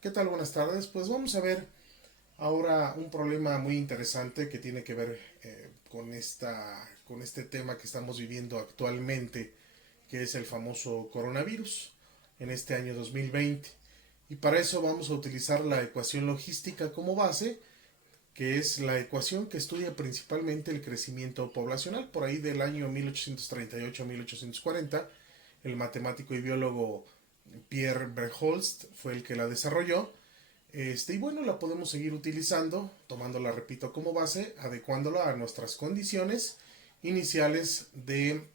¿Qué tal? Buenas tardes. Pues vamos a ver ahora un problema muy interesante que tiene que ver con este tema que estamos viviendo actualmente, que es el famoso coronavirus en este año 2020. Y para eso vamos a utilizar la ecuación logística como base, que es la ecuación que estudia principalmente el crecimiento poblacional. Por ahí del año 1838 a 1840, el matemático y biólogo Pierre Verholst fue el que la desarrolló. Y bueno, la podemos seguir utilizando, tomándola, repito, como base, adecuándola a nuestras condiciones iniciales de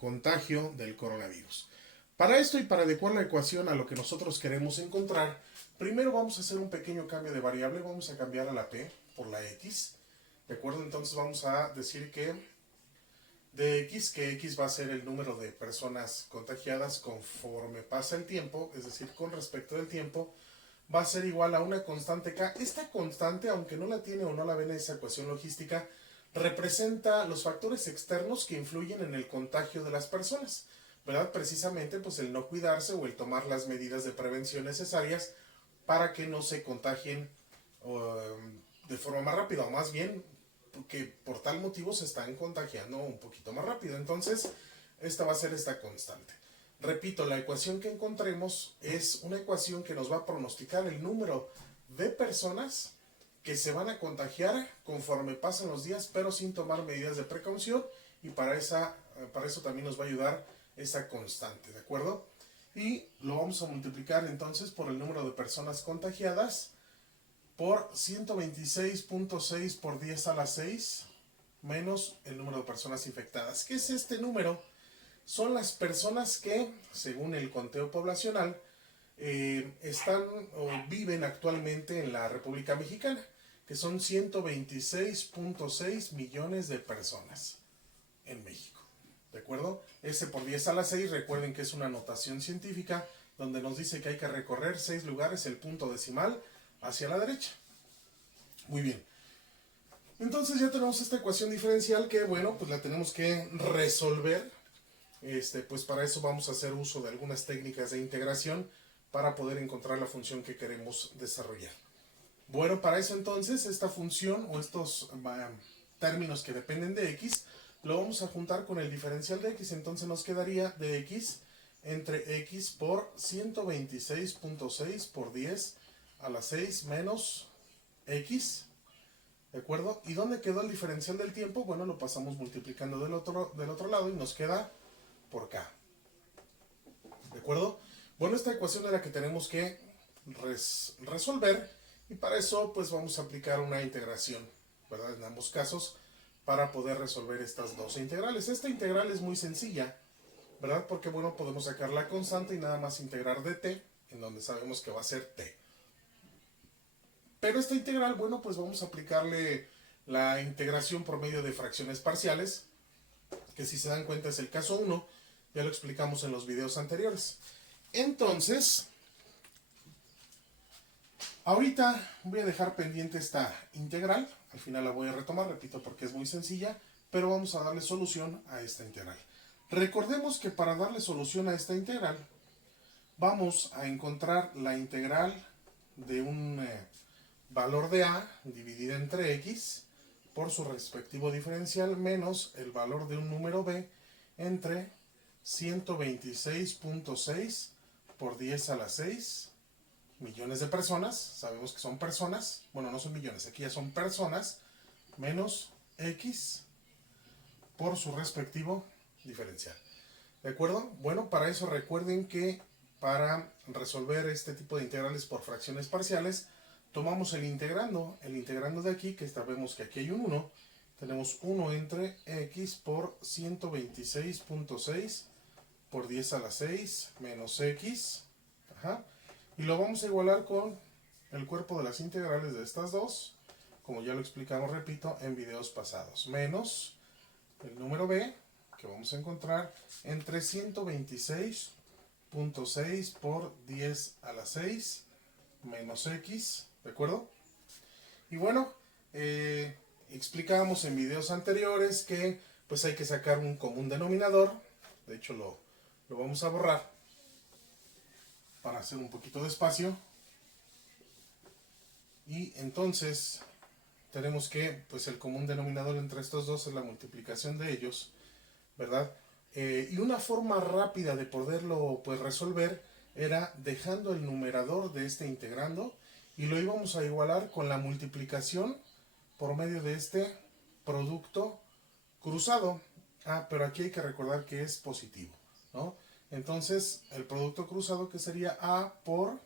contagio del coronavirus. Para esto y para adecuar la ecuación a lo que nosotros queremos encontrar, primero vamos a hacer un pequeño cambio de variable. Vamos a cambiar a la p por la x. ¿De acuerdo? Entonces vamos a decir que que x va a ser el número de personas contagiadas conforme pasa el tiempo, es decir, con respecto del tiempo, va a ser igual a una constante k. Esta constante, aunque no la tiene o no la ven en esa ecuación logística, representa los factores externos que influyen en el contagio de las personas, ¿verdad? Precisamente pues el no cuidarse o el tomar las medidas de prevención necesarias para que no se contagien de forma más rápida, o más bien que por tal motivo se están contagiando un poquito más rápido. Entonces, esta va a ser esta constante. Repito, la ecuación que encontremos es una ecuación que nos va a pronosticar el número de personas que se van a contagiar conforme pasan los días, pero sin tomar medidas de precaución, y para eso también nos va a ayudar esa constante, ¿de acuerdo? Y lo vamos a multiplicar entonces por el número de personas contagiadas por 126.6 por 10 a la 6 menos el número de personas infectadas. ¿Qué es este número? Son las personas que, según el conteo poblacional, están o viven actualmente en la República Mexicana, que son 126.6 millones de personas en México. ¿De acuerdo? Ese por 10 a la 6, recuerden que es una notación científica donde nos dice que hay que recorrer 6 lugares el punto decimal hacia la derecha. Muy bien. Entonces ya tenemos esta ecuación diferencial que, bueno, pues la tenemos que resolver. Pues para eso vamos a hacer uso de algunas técnicas de integración para poder encontrar la función que queremos desarrollar. Bueno, para eso entonces esta función o estos términos que dependen de x lo vamos a juntar con el diferencial de x. Entonces nos quedaría de x entre x por 126.6 por 10 a la 6 menos x. ¿De acuerdo? ¿Y dónde quedó el diferencial del tiempo? Bueno, lo pasamos multiplicando del otro lado y nos queda por k. ¿De acuerdo? Bueno, esta ecuación es la que tenemos que resolver, y para eso pues vamos a aplicar una integración, ¿verdad? En ambos casos, para poder resolver estas dos integrales. Esta integral es muy sencilla, ¿verdad? Porque, bueno, podemos sacar la constante y nada más integrar dt, en donde sabemos que va a ser t. Pero esta integral, bueno, pues vamos a aplicarle la integración por medio de fracciones parciales, que si se dan cuenta es el caso 1, ya lo explicamos en los videos anteriores. Entonces, ahorita voy a dejar pendiente esta integral, al final la voy a retomar, repito, porque es muy sencilla, pero vamos a darle solución a esta integral. Recordemos que para darle solución a esta integral, vamos a encontrar la integral de un valor de a dividida entre x por su respectivo diferencial menos el valor de un número b entre 126.6 por 10 a la 6 millones de personas, sabemos que son personas, bueno, no son millones, aquí ya son personas, menos x por su respectivo diferencial. ¿De acuerdo? Bueno, para eso recuerden que para resolver este tipo de integrales por fracciones parciales, tomamos el integrando de aquí, que sabemos que aquí hay un 1, tenemos 1 entre x por 126.6 por 10 a la 6 menos x, y lo vamos a igualar con el cuerpo de las integrales de estas dos, como ya lo explicamos, repito, en videos pasados, menos el número b, que vamos a encontrar entre 126.6 por 10 a la 6 menos x, ¿de acuerdo? Y bueno, explicábamos en videos anteriores que pues hay que sacar un común denominador. De hecho lo vamos a borrar para hacer un poquito de espacio. Y entonces tenemos que, pues el común denominador entre estos dos es la multiplicación de ellos, ¿verdad? Y una forma rápida de poderlo pues resolver era dejando el numerador de este integrando y lo íbamos a igualar con la multiplicación por medio de este producto cruzado. Pero aquí hay que recordar que es positivo, ¿no? Entonces el producto cruzado, que sería A por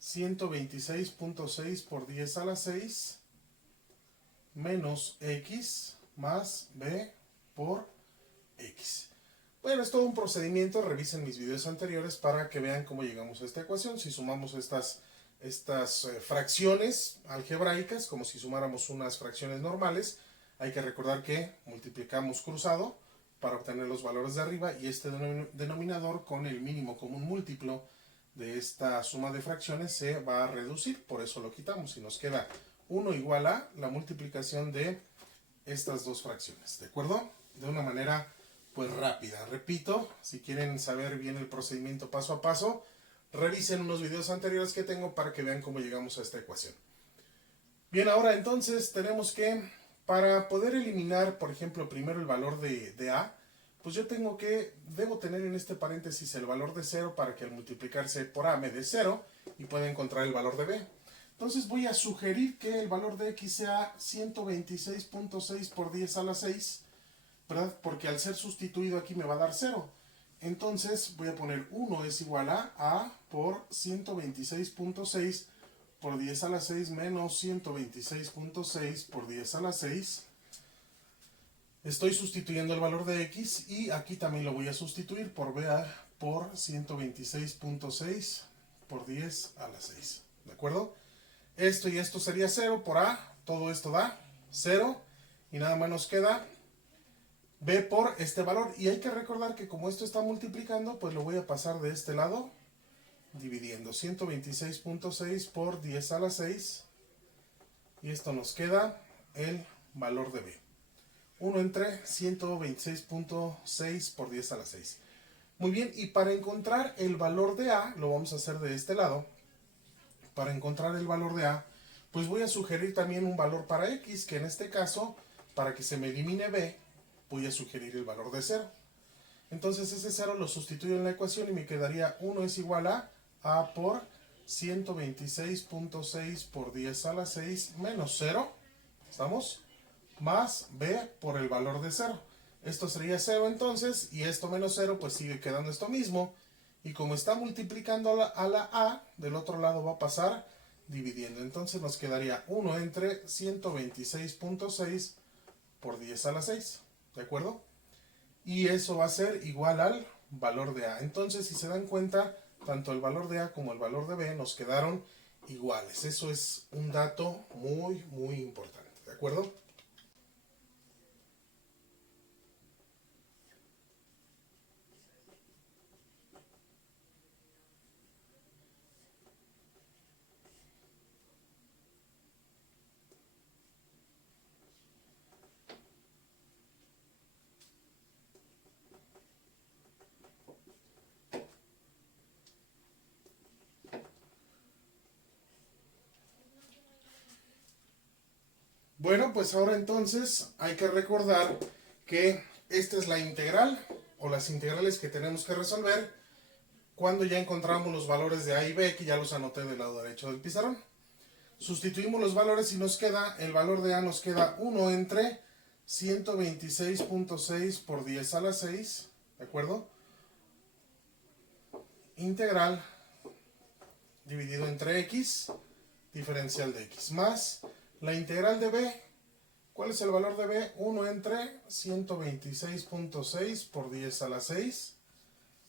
126.6 por 10 a la 6 menos X más B por X. Bueno, es todo un procedimiento. Revisen mis videos anteriores para que vean cómo llegamos a esta ecuación. Si sumamos estas fracciones algebraicas, como si sumáramos unas fracciones normales, hay que recordar que multiplicamos cruzado para obtener los valores de arriba y este denominador con el mínimo común múltiplo de esta suma de fracciones se va a reducir, por eso lo quitamos y nos queda 1 igual a la multiplicación de estas dos fracciones, ¿de acuerdo? De una manera pues rápida. Repito, si quieren saber bien el procedimiento paso a paso, revisen unos videos anteriores que tengo para que vean cómo llegamos a esta ecuación. Bien, ahora entonces tenemos que, para poder eliminar, por ejemplo, primero el valor de A, pues yo debo tener en este paréntesis el valor de 0 para que al multiplicarse por A me dé 0 y pueda encontrar el valor de B. Entonces voy a sugerir que el valor de X sea 126.6 por 10 a la 6, ¿verdad? Porque al ser sustituido aquí me va a dar 0. Entonces voy a poner 1 es igual a A por 126.6 por 10 a la 6 menos 126.6 por 10 a la 6. Estoy sustituyendo el valor de X y aquí también lo voy a sustituir por B por 126.6 por 10 a la 6. ¿De acuerdo? Esto y esto sería 0 por A. Todo esto da 0 y nada más nos queda B por este valor. Y hay que recordar que como esto está multiplicando, pues lo voy a pasar de este lado dividiendo 126.6 por 10 a la 6 y esto nos queda el valor de B. 1 entre 126.6 por 10 a la 6. Muy bien, y para encontrar el valor de A, lo vamos a hacer de este lado. Para encontrar el valor de A, pues voy a sugerir también un valor para X, que en este caso, para que se me elimine B, voy a sugerir el valor de 0. Entonces ese 0 lo sustituyo en la ecuación y me quedaría 1 es igual a por 126.6 por 10 a la 6 menos 0. ¿Estamos? Más B por el valor de 0. Esto sería 0 entonces, y esto menos 0 pues sigue quedando esto mismo. Y como está multiplicando a la A, del otro lado va a pasar dividiendo. Entonces nos quedaría 1 entre 126.6 por 10 a la 6. ¿De acuerdo? Y eso va a ser igual al valor de A. Entonces, si se dan cuenta, tanto el valor de A como el valor de B nos quedaron iguales. Eso es un dato muy, muy importante. ¿De acuerdo? Bueno, pues ahora entonces hay que recordar que esta es la integral o las integrales que tenemos que resolver cuando ya encontramos los valores de A y B, que ya los anoté del lado derecho del pizarrón. Sustituimos los valores y nos queda, el valor de A nos queda 1 entre 126.6 por 10 a la 6, ¿de acuerdo? Integral dividido entre X, diferencial de X, más la integral de B. ¿Cuál es el valor de B? 1 entre 126.6 por 10 a la 6,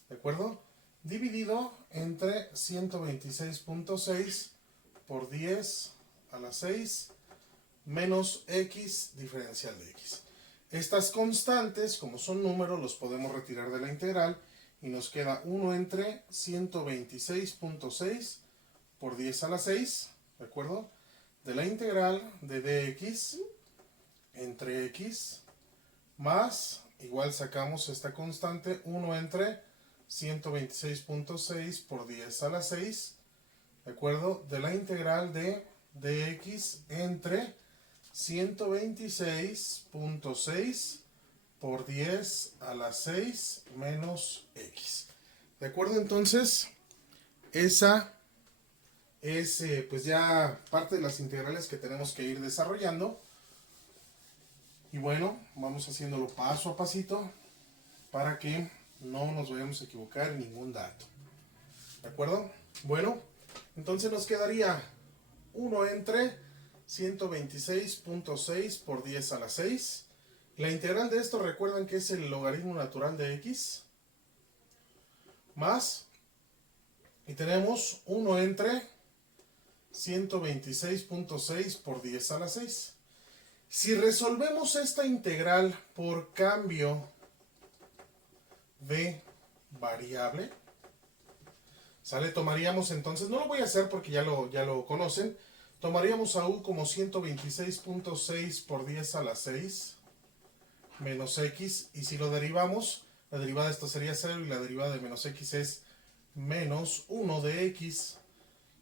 ¿de acuerdo? Dividido entre 126.6 por 10 a la 6 menos X diferencial de X. Estas constantes, como son números, los podemos retirar de la integral y nos queda 1 entre 126.6 por 10 a la 6, ¿de acuerdo? De la integral de dx entre x más, igual sacamos esta constante, 1 entre 126.6 por 10 a la 6, ¿de acuerdo? De la integral de de x entre 126.6 por 10 a la 6 menos x. ¿De acuerdo? Entonces, esa es pues ya parte de las integrales que tenemos que ir desarrollando. Y bueno, vamos haciéndolo paso a pasito para que no nos vayamos a equivocar en ningún dato. ¿De acuerdo? Bueno, entonces nos quedaría 1 entre 126.6 por 10 a la 6. La integral de esto, recuerdan que es el logaritmo natural de x. Más, y tenemos 1 entre 126.6 por 10 a la 6. Si resolvemos esta integral por cambio de variable, ¿sale? Tomaríamos entonces, no lo voy a hacer porque ya lo conocen, tomaríamos a u como 126.6 por 10 a la 6 menos x, y si lo derivamos, la derivada de esto sería 0 y la derivada de menos x es menos 1 de x,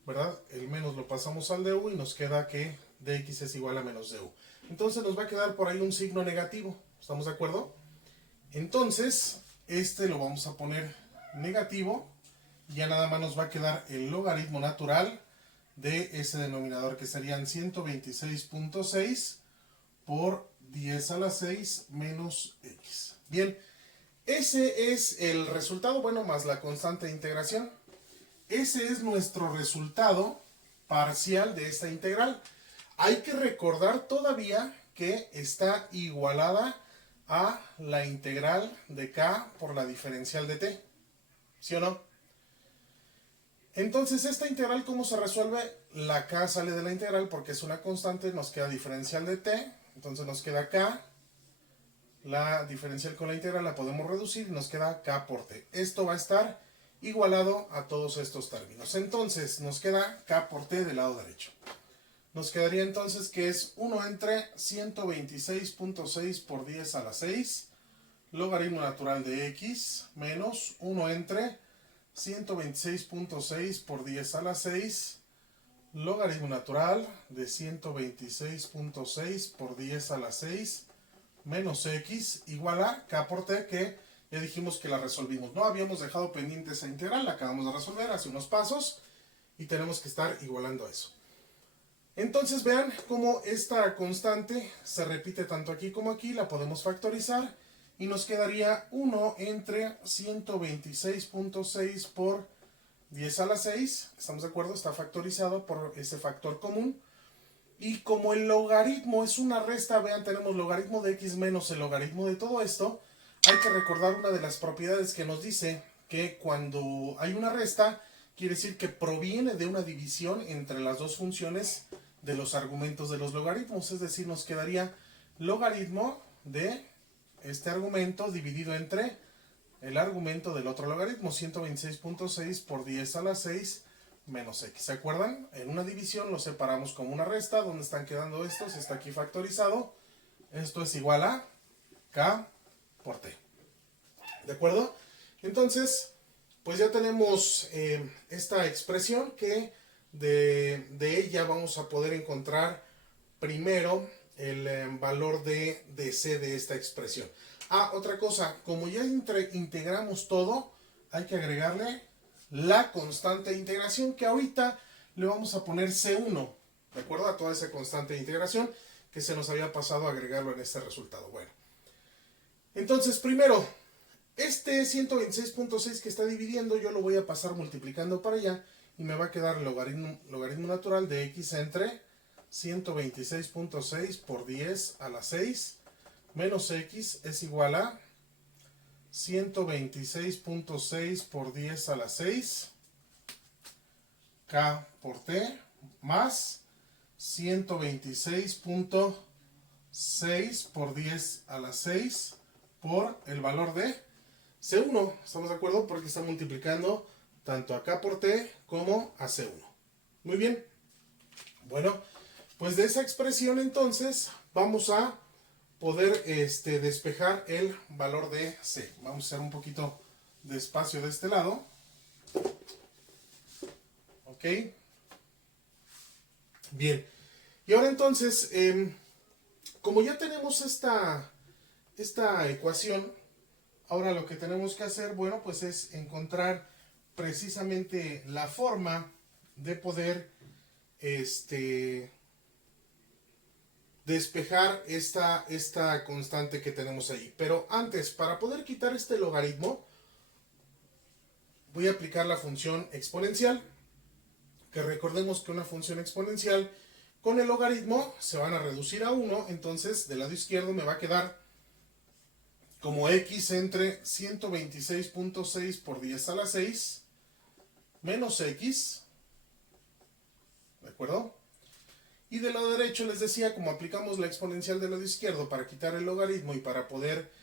¿verdad? El menos lo pasamos al de u y nos queda que dx es igual a menos de u. Entonces nos va a quedar por ahí un signo negativo, ¿estamos de acuerdo? Entonces, este lo vamos a poner negativo, y ya nada más nos va a quedar el logaritmo natural de ese denominador, que serían 126.6 por 10 a la 6 menos x. Bien, ese es el resultado, bueno, más la constante de integración. Ese es nuestro resultado parcial de esta integral. Hay que recordar todavía que está igualada a la integral de k por la diferencial de t. ¿Sí o no? Entonces, esta integral, ¿cómo se resuelve? La k sale de la integral porque es una constante, nos queda diferencial de t. Entonces nos queda k. La diferencial con la integral la podemos reducir y nos queda k por t. Esto va a estar igualado a todos estos términos. Entonces, nos queda k por t del lado derecho. Nos quedaría entonces que es 1 entre 126.6 por 10 a la 6, logaritmo natural de x, menos 1 entre 126.6 por 10 a la 6, logaritmo natural de 126.6 por 10 a la 6, menos x, igual a k por t, que ya dijimos que la resolvimos. No habíamos dejado pendiente esa integral, la acabamos de resolver hace unos pasos, y tenemos que estar igualando eso. Entonces vean cómo esta constante se repite tanto aquí como aquí, la podemos factorizar y nos quedaría 1 entre 126.6 por 10 a la 6, ¿estamos de acuerdo? Está factorizado por ese factor común. Y como el logaritmo es una resta, vean, tenemos logaritmo de x menos el logaritmo de todo esto, hay que recordar una de las propiedades que nos dice que cuando hay una resta, quiere decir que proviene de una división entre las dos funciones de los argumentos de los logaritmos, es decir, nos quedaría logaritmo de este argumento dividido entre el argumento del otro logaritmo, 126.6 por 10 a la 6 menos x. ¿Se acuerdan? En una división lo separamos como una resta, donde están quedando estos, está aquí factorizado, esto es igual a k por t. ¿De acuerdo? Entonces, pues ya tenemos esta expresión que de ella vamos a poder encontrar primero el valor de c de esta expresión. Ah, otra cosa, como ya integramos todo, hay que agregarle la constante de integración, que ahorita le vamos a poner C1, ¿de acuerdo? A toda esa constante de integración que se nos había pasado a agregarlo en este resultado. Bueno, entonces primero, este 126.6 que está dividiendo, yo lo voy a pasar multiplicando para allá y me va a quedar el logaritmo natural de x entre 126.6 por 10 a la 6 menos x es igual a 126.6 por 10 a la 6 k por t más 126.6 por 10 a la 6 por el valor de C1. ¿Estamos de acuerdo? Porque está multiplicando tanto a k por t como a C1. Muy bien. Bueno, pues de esa expresión entonces vamos a poder despejar el valor de C. Vamos a hacer un poquito de espacio de este lado. Ok. Bien, y ahora entonces, como ya tenemos esta ecuación, ahora lo que tenemos que hacer, bueno, pues es encontrar precisamente la forma de poder despejar esta constante que tenemos ahí. Pero antes, para poder quitar este logaritmo, voy a aplicar la función exponencial, que recordemos que una función exponencial con el logaritmo se van a reducir a 1, entonces del lado izquierdo me va a quedar como x entre 126.6 por 10 a la 6 menos x, ¿de acuerdo? Y del lado derecho les decía, como aplicamos la exponencial del lado izquierdo para quitar el logaritmo y para poder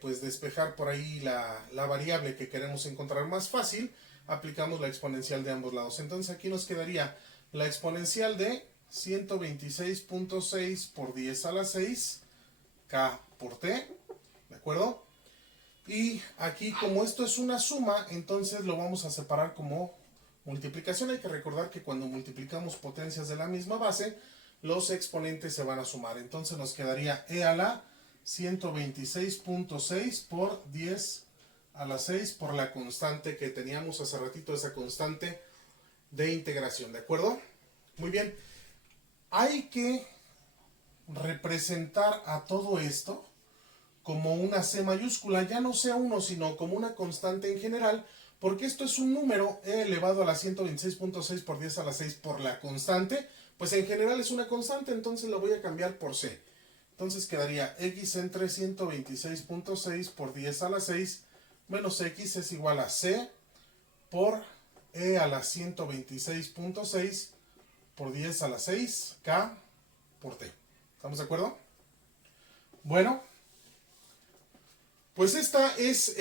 pues despejar por ahí la variable que queremos encontrar más fácil, aplicamos la exponencial de ambos lados. Entonces aquí nos quedaría la exponencial de 126.6 por 10 a la 6, k por t, ¿de acuerdo? Y aquí, como esto es una suma, entonces lo vamos a separar como multiplicación. Hay que recordar que cuando multiplicamos potencias de la misma base, los exponentes se van a sumar. Entonces nos quedaría e a la 126.6 por 10 a la 6 por la constante que teníamos hace ratito, esa constante de integración, ¿de acuerdo? Muy bien. Hay que representar a todo esto como una C mayúscula, ya no sea 1, sino como una constante en general, porque esto es un número e elevado a la 126.6 por 10 a la 6 por la constante, pues en general es una constante, entonces lo voy a cambiar por C. Entonces quedaría x entre 126.6 por 10 a la 6 menos x es igual a C por e a la 126.6 por 10 a la 6, k por t. ¿Estamos de acuerdo? Bueno, pues esta es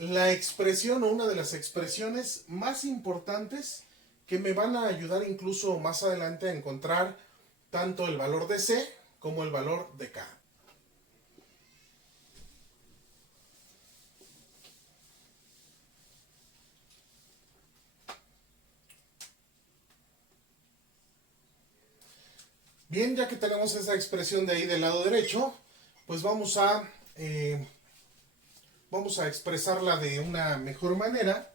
la expresión o una de las expresiones más importantes que me van a ayudar incluso más adelante a encontrar tanto el valor de C como el valor de K. Bien, ya que tenemos esa expresión de ahí del lado derecho, pues vamos a expresarla de una mejor manera.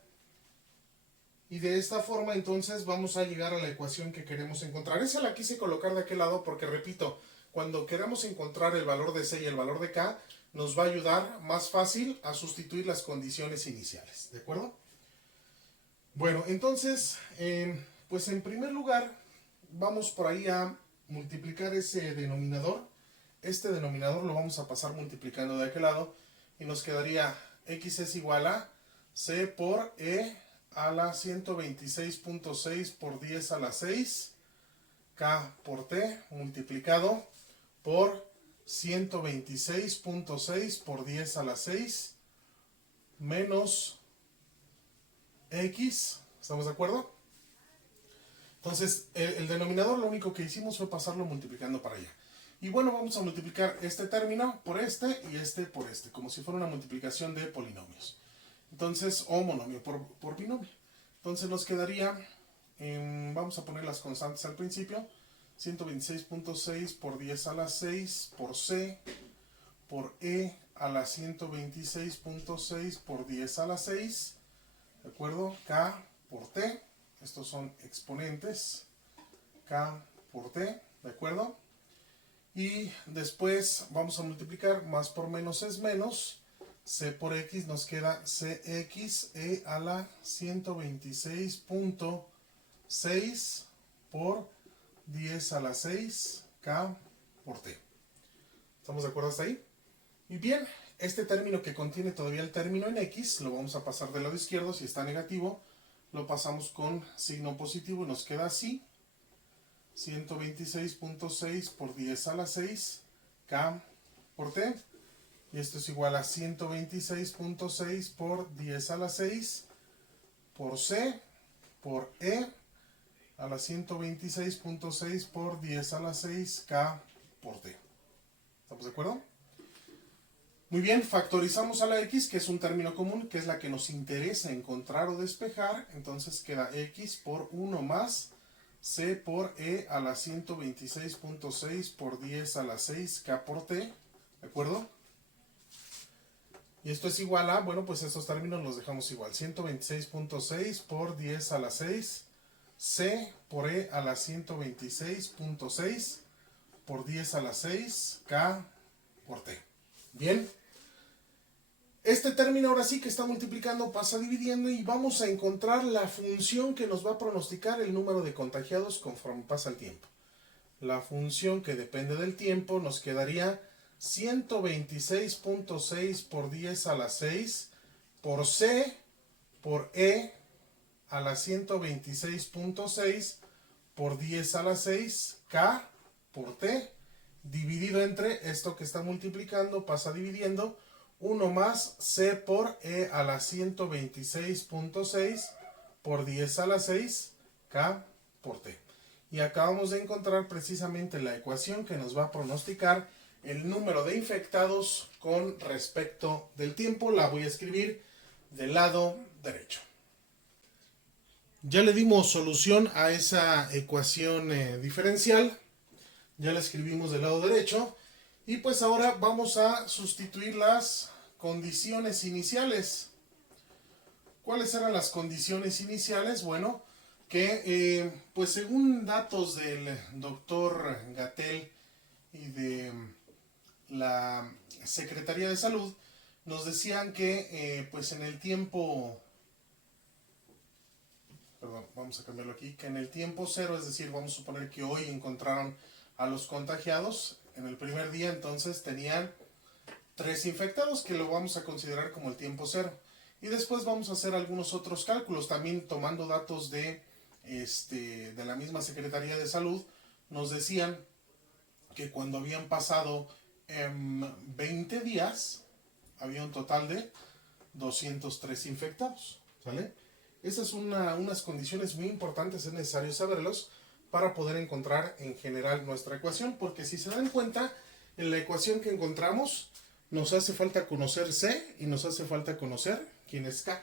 Y de esta forma entonces vamos a llegar a la ecuación que queremos encontrar. Esa la quise colocar de aquel lado porque, repito, cuando queramos encontrar el valor de C y el valor de K, nos va a ayudar más fácil a sustituir las condiciones iniciales. ¿De acuerdo? Bueno, entonces, pues en primer lugar, vamos por ahí a multiplicar ese denominador. Este denominador lo vamos a pasar multiplicando de aquel lado y nos quedaría x es igual a C por E a la 126.6 por 10 a la 6, K por T multiplicado por 126.6 por 10 a la 6 menos X. ¿Estamos de acuerdo? Entonces, el denominador lo único que hicimos fue pasarlo multiplicando para allá. Y bueno, vamos a multiplicar este término por este y este por este, como si fuera una multiplicación de polinomios. Entonces, o monomio por binomio. Entonces nos quedaría, vamos a poner las constantes al principio, 126.6 por 10 a la 6 por C por E a la 126.6 por 10 a la 6, ¿de acuerdo? K por T, estos son exponentes, K por T, ¿de acuerdo? Y después vamos a multiplicar, más por menos es menos, C por X nos queda CX E a la 126.6 por 10 a la 6 K por T. ¿Estamos de acuerdo hasta ahí? Y bien, este término que contiene todavía el término en X, lo vamos a pasar del lado izquierdo, si está negativo, lo pasamos con signo positivo y nos queda así, 126.6 por 10 a la 6 K por T. Y esto es igual a 126.6 por 10 a la 6 por C por E a la 126.6 por 10 a la 6 K por T. ¿Estamos de acuerdo? Muy bien, factorizamos a la X, que es un término común, que es la que nos interesa encontrar o despejar. Entonces queda X por 1 más C por E a la 126.6 por 10 a la 6 K por T, ¿de acuerdo? Y esto es igual a, bueno, pues estos términos los dejamos igual, 126.6 por 10 a la 6 C por E a la 126.6 por 10 a la 6 K por T. Bien. Este término ahora sí que está multiplicando, pasa dividiendo y vamos a encontrar la función que nos va a pronosticar el número de contagiados conforme pasa el tiempo. La función que depende del tiempo nos quedaría 126.6 por 10 a la 6 por C por E a la 126.6 por 10 a la 6 K por T dividido entre esto que está multiplicando, pasa dividiendo, 1 más C por E a la 126.6 por 10 a la 6 K por T. Y acabamos de encontrar precisamente la ecuación que nos va a pronosticar el número de infectados con respecto del tiempo. La voy a escribir del lado derecho. Ya le dimos solución a esa ecuación diferencial. Ya la escribimos del lado derecho. Y pues ahora vamos a sustituir las condiciones iniciales. ¿Cuáles eran las condiciones iniciales? Bueno, que pues según datos del doctor Gatell y de la Secretaría de Salud, nos decían que pues en el tiempo, perdón, vamos a cambiarlo aquí, que en el tiempo cero, es decir, vamos a suponer que hoy encontraron a los contagiados, en el primer día entonces tenían 3 infectados, que lo vamos a considerar como el tiempo cero. Y después vamos a hacer algunos otros cálculos, también tomando datos de la misma Secretaría de Salud. Nos decían que cuando habían pasado 20 días, había un total de 203 infectados, ¿sale? Esas son unas condiciones muy importantes, es necesario saberlos para poder encontrar en general nuestra ecuación, porque si se dan cuenta, en la ecuación que encontramos nos hace falta conocer C y nos hace falta conocer quién es K.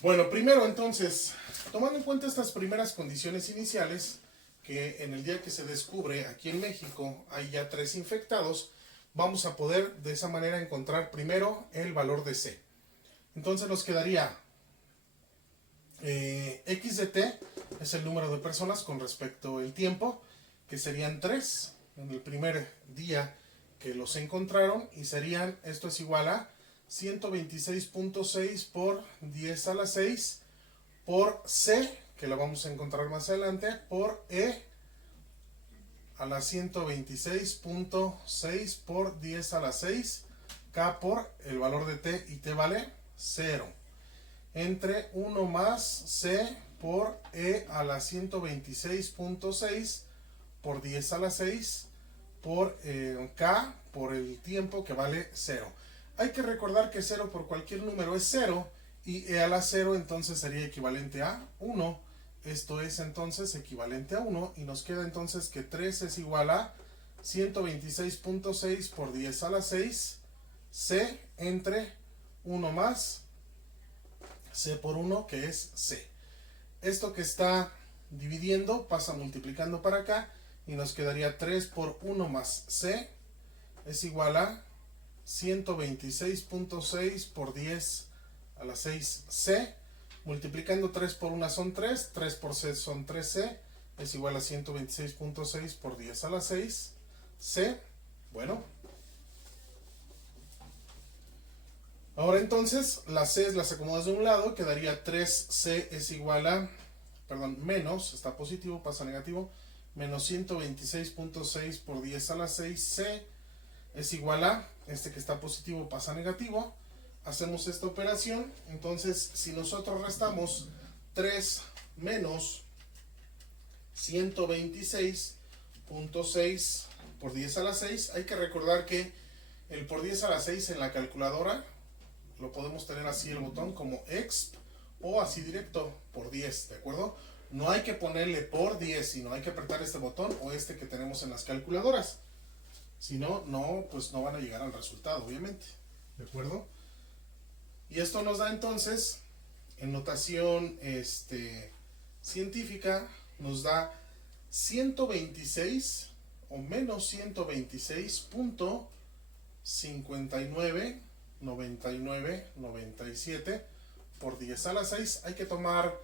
Bueno, primero entonces, tomando en cuenta estas primeras condiciones iniciales, que en el día que se descubre aquí en México hay ya 3 infectados, vamos a poder de esa manera encontrar primero el valor de C. Entonces nos quedaría X de T es el número de personas con respecto al tiempo, que serían 3 en el primer día que los encontraron, y serían, esto es igual a 126.6 por 10 a la 6 por C, que lo vamos a encontrar más adelante, por E a la 126.6 por 10 a la 6 K por el valor de T, y T vale 0, entre 1 más C por E a la 126.6 por 10 a la 6 por K por el tiempo, que vale 0. Hay que recordar que 0 por cualquier número es 0, y E a la 0 entonces sería equivalente a 1. Esto es entonces equivalente a 1, y nos queda entonces que 3 es igual a 126.6 por 10 a la 6 C entre 1 más C por 1, que es C. Esto que está dividiendo pasa multiplicando para acá, y nos quedaría 3 por 1 más C es igual a 126.6 por 10 a la 6 C. Multiplicando 3 por 1 son 3, 3 por C son 3C, es igual a 126.6 por 10 a la 6 C. Bueno, ahora entonces las C las acomodas de un lado, quedaría 3C es igual a, perdón, menos, está positivo, pasa a negativo, menos 126.6 por 10 a la 6C es igual a, este que está positivo pasa a negativo. Hacemos esta operación, entonces si nosotros restamos 3 menos 126.6 por 10 a la 6, hay que recordar que el por 10 a la 6 en la calculadora lo podemos tener así el botón como exp, o así directo por 10, ¿de acuerdo? No hay que ponerle por 10, sino hay que apretar este botón o este que tenemos en las calculadoras. Si no, pues no van a llegar al resultado, obviamente, ¿de acuerdo? Y esto nos da entonces, en notación científica, nos da 126 o menos 126.599997 por 10 a la 6. Hay que tomar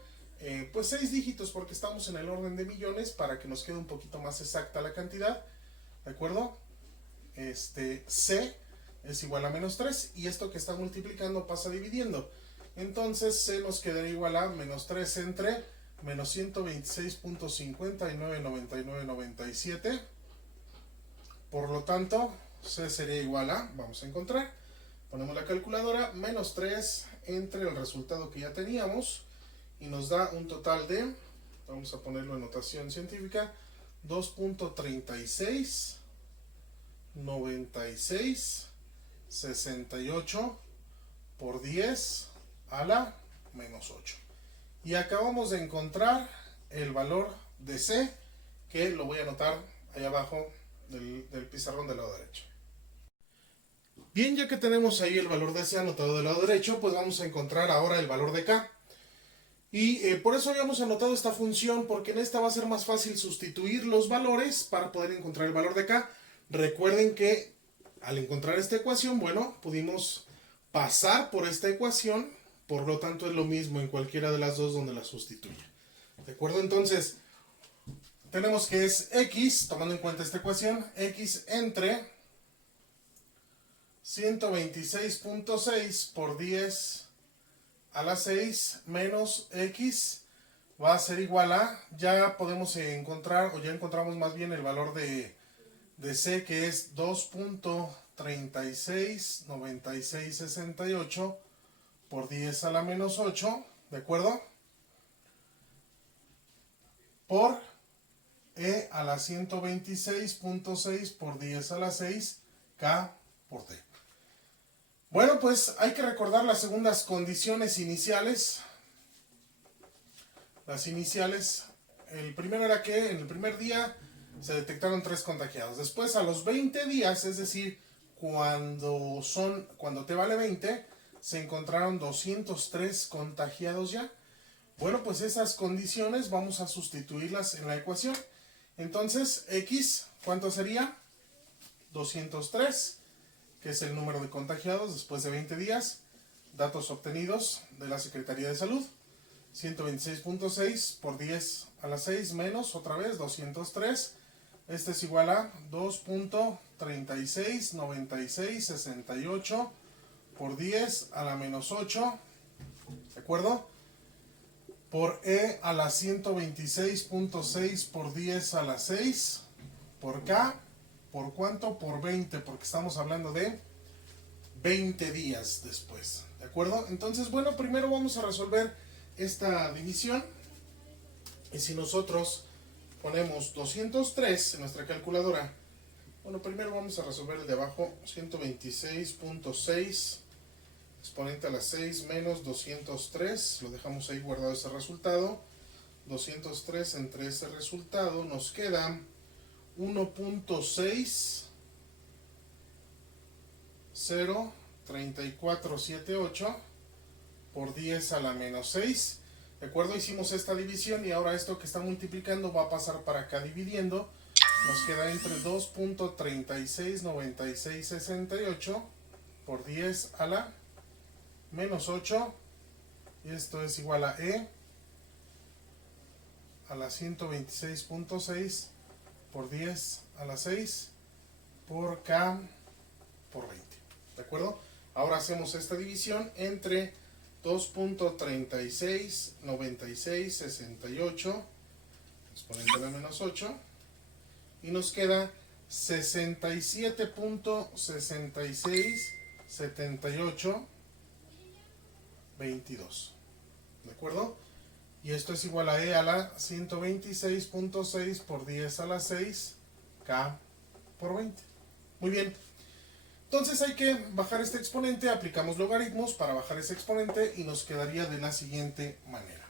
pues 6 dígitos porque estamos en el orden de millones para que nos quede un poquito más exacta la cantidad. ¿De acuerdo? C es igual a menos 3 y esto que está multiplicando pasa dividiendo. Entonces C nos quedaría igual a menos 3 entre menos 126.599997. Por lo tanto, C sería igual a, vamos a encontrar, ponemos la calculadora, menos 3 entre el resultado que ya teníamos y nos da un total de, vamos a ponerlo en notación científica, 2.369668 por 10 a la menos 8. Y acabamos de encontrar el valor de C, que lo voy a anotar ahí abajo del pizarrón del lado derecho. Bien, ya que tenemos ahí el valor de C anotado del lado derecho, pues vamos a encontrar ahora el valor de K. Y por eso habíamos anotado esta función, porque en esta va a ser más fácil sustituir los valores para poder encontrar el valor de K. Recuerden que al encontrar esta ecuación, bueno, pudimos pasar por esta ecuación, por lo tanto es lo mismo en cualquiera de las dos donde la sustituya. ¿De acuerdo? Entonces, tenemos que es X, tomando en cuenta esta ecuación, X entre 126.6 por 10 a la 6 menos X va a ser igual a, ya podemos encontrar, o ya encontramos más bien el valor de C, que es 2.369668 por 10 a la menos 8, ¿de acuerdo? Por E a la 126.6 por 10 a la 6, K por T. Bueno, pues hay que recordar las segundas condiciones iniciales. Las iniciales, el primero era que en el primer día se detectaron 3 contagiados. Después a los 20 días, es decir, cuando T vale 20, se encontraron 203 contagiados ya. Bueno, pues esas condiciones vamos a sustituirlas en la ecuación. Entonces, X, ¿cuánto sería? 203, que es el número de contagiados después de 20 días. Datos obtenidos de la Secretaría de Salud. 126.6 por 10 a la 6 menos, otra vez, 203. Este es igual a 2.369668 por 10 a la menos 8. ¿De acuerdo? Por E a la 126.6 por 10 a la 6. Por K, ¿por cuánto? Por 20, porque estamos hablando de 20 días después. ¿De acuerdo? Entonces, bueno, primero vamos a resolver esta división. Y si nosotros ponemos 203 en nuestra calculadora, bueno, primero vamos a resolver el de abajo, 126.6 exponente a la 6 menos 203, lo dejamos ahí guardado ese resultado. 203 entre ese resultado nos queda 1.603478 por 10 a la menos 6. ¿De acuerdo? Hicimos esta división y ahora esto que está multiplicando va a pasar para acá dividiendo. Nos queda entre 2.369668 por 10 a la menos 8. Y esto es igual a E a la 126.6 por 10 a la 6 por K por 20. ¿De acuerdo? Ahora hacemos esta división entre 2.369668 exponente a la menos 8 y nos queda 67.667822. ¿De acuerdo? Y esto es igual a E a la 126.6 por 10 a la 6 K por 20. Muy bien. Entonces hay que bajar este exponente, aplicamos logaritmos para bajar ese exponente y nos quedaría de la siguiente manera.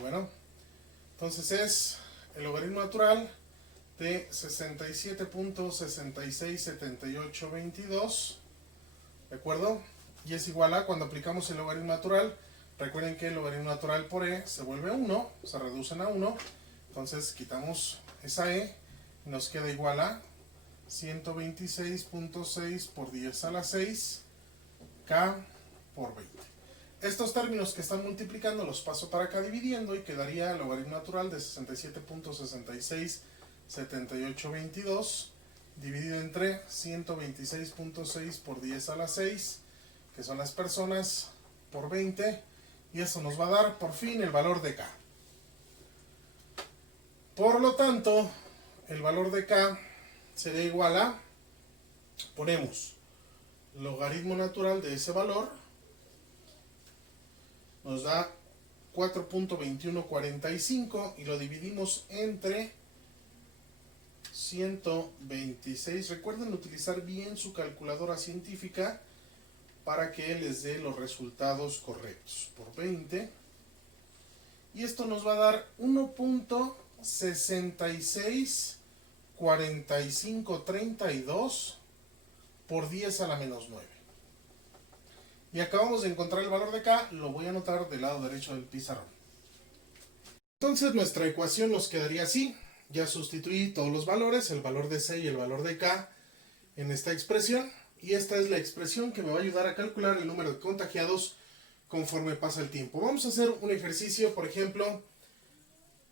Bueno, entonces es el logaritmo natural de 67.667822, ¿de acuerdo? Y es igual a, cuando aplicamos el logaritmo natural, Recuerden que el logaritmo natural por e se vuelve 1, se reducen a 1. Entonces quitamos esa e y nos queda igual a 126.6 por 10 a la 6 k por 20. Estos términos que están multiplicando los paso para acá dividiendo y quedaría el logaritmo natural de 67.667822 dividido entre 126.6 por 10 a la 6, que son las personas, por 20, y eso nos va a dar por fin el valor de k. Por lo tanto, el valor de k sería igual a, ponemos logaritmo natural de ese valor, nos da 4.2145 y lo dividimos entre 126. Recuerden utilizar bien su calculadora científica para que les dé los resultados correctos. Por 20. Y esto nos va a dar 1.664532 por 10 a la menos 9. Y acabamos de encontrar el valor de k, lo voy a anotar del lado derecho del pizarrón. Entonces nuestra ecuación nos quedaría así. Ya sustituí todos los valores, el valor de c y el valor de k en esta expresión. Y esta es la expresión que me va a ayudar a calcular el número de contagiados conforme pasa el tiempo. Vamos a hacer un ejercicio, por ejemplo,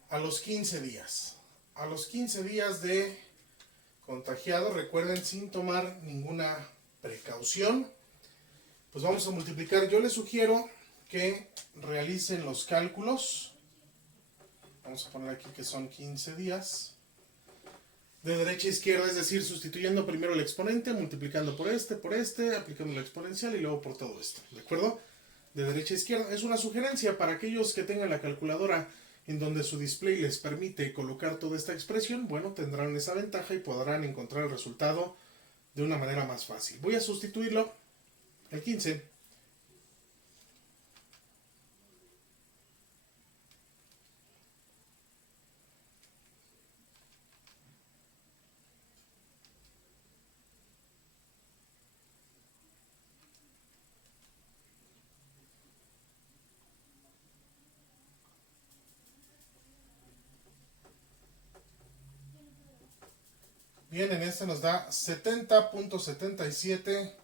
a los 15 días. A los 15 días de contagiado, recuerden, sin tomar ninguna precaución, pues vamos a multiplicar. Yo les sugiero que realicen los cálculos. Vamos a poner aquí que son 15 días. De derecha a izquierda, es decir, sustituyendo primero el exponente, multiplicando por este, aplicando la exponencial y luego por todo esto. ¿De acuerdo? De derecha a izquierda. Es una sugerencia para aquellos que tengan la calculadora en donde su display les permite colocar toda esta expresión. Bueno, tendrán esa ventaja y podrán encontrar el resultado de una manera más fácil. Voy a sustituirlo. El 15. Bien, en este nos da 70.77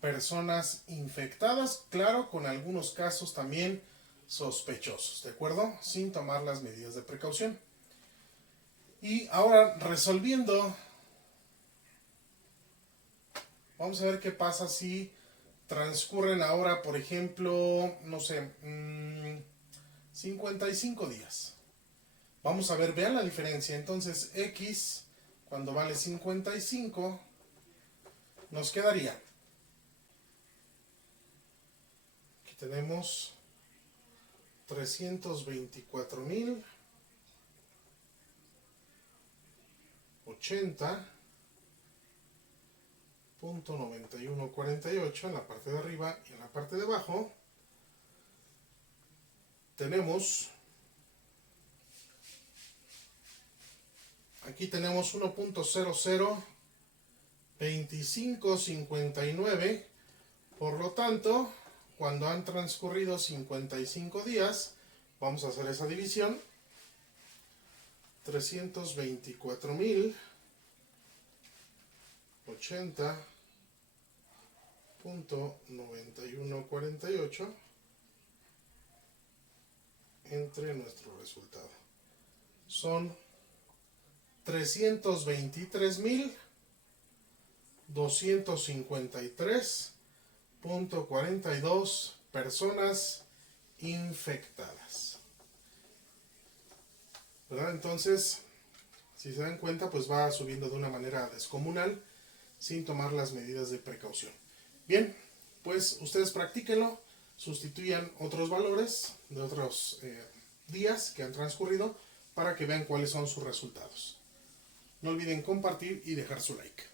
personas infectadas, claro, con algunos casos también sospechosos, ¿de acuerdo? Sin tomar las medidas de precaución. Y ahora, resolviendo, vamos a ver qué pasa si transcurren ahora, por ejemplo, no sé, 55 días. Vamos a ver, vean la diferencia. Entonces, x, cuando vale 55, nos quedaría. Aquí tenemos 324.080.9148 en la parte de arriba, y en la parte de abajo tenemos, aquí tenemos 1.002559. Por lo tanto, cuando han transcurrido 55 días, vamos a hacer esa división. 324.080.9148 entre nuestro resultado. Son 323.253.42 personas infectadas. ¿Verdad? Entonces, si se dan cuenta, pues va subiendo de una manera descomunal sin tomar las medidas de precaución. Bien, pues ustedes practíquenlo, sustituyan otros valores de otros días que han transcurrido para que vean cuáles son sus resultados. No olviden compartir y dejar su like.